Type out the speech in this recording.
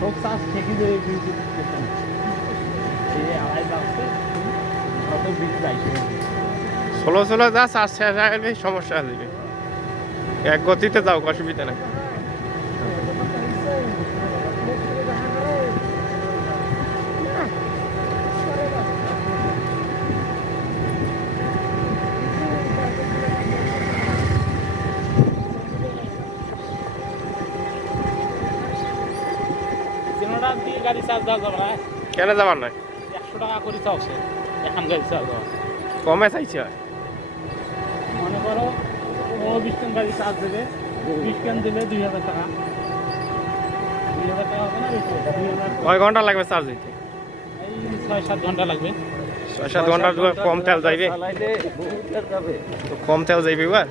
সব চাষ থেকে যায় ষোলো ষোলো যা চাষ শেষ হয়ে গেলে সমস্যা আসবে এক গতিতে যাও অসুবিধা নাই দিয়ে গাড়ি চার্জ দেওয়া যাবে না কেন যাবার নাই 100 টাকা করে চাওছে এখন গাড়ি চার্জ দেওয়া কমে চাইছে মনে করো 20 টাকা গাড়ি চার্জ দেবে 20 টাকা দিলে 2000 টাকা 2000 টাকা হবে না বেশি 2000 কয় ঘন্টা লাগবে চার্জ দিতে এই 6-7 ঘন্টা লাগবে 6-7 ঘন্টা কম তেল যাইবে চালাইলে বহুত তেল যাবে তো কম তেল যাইবে বা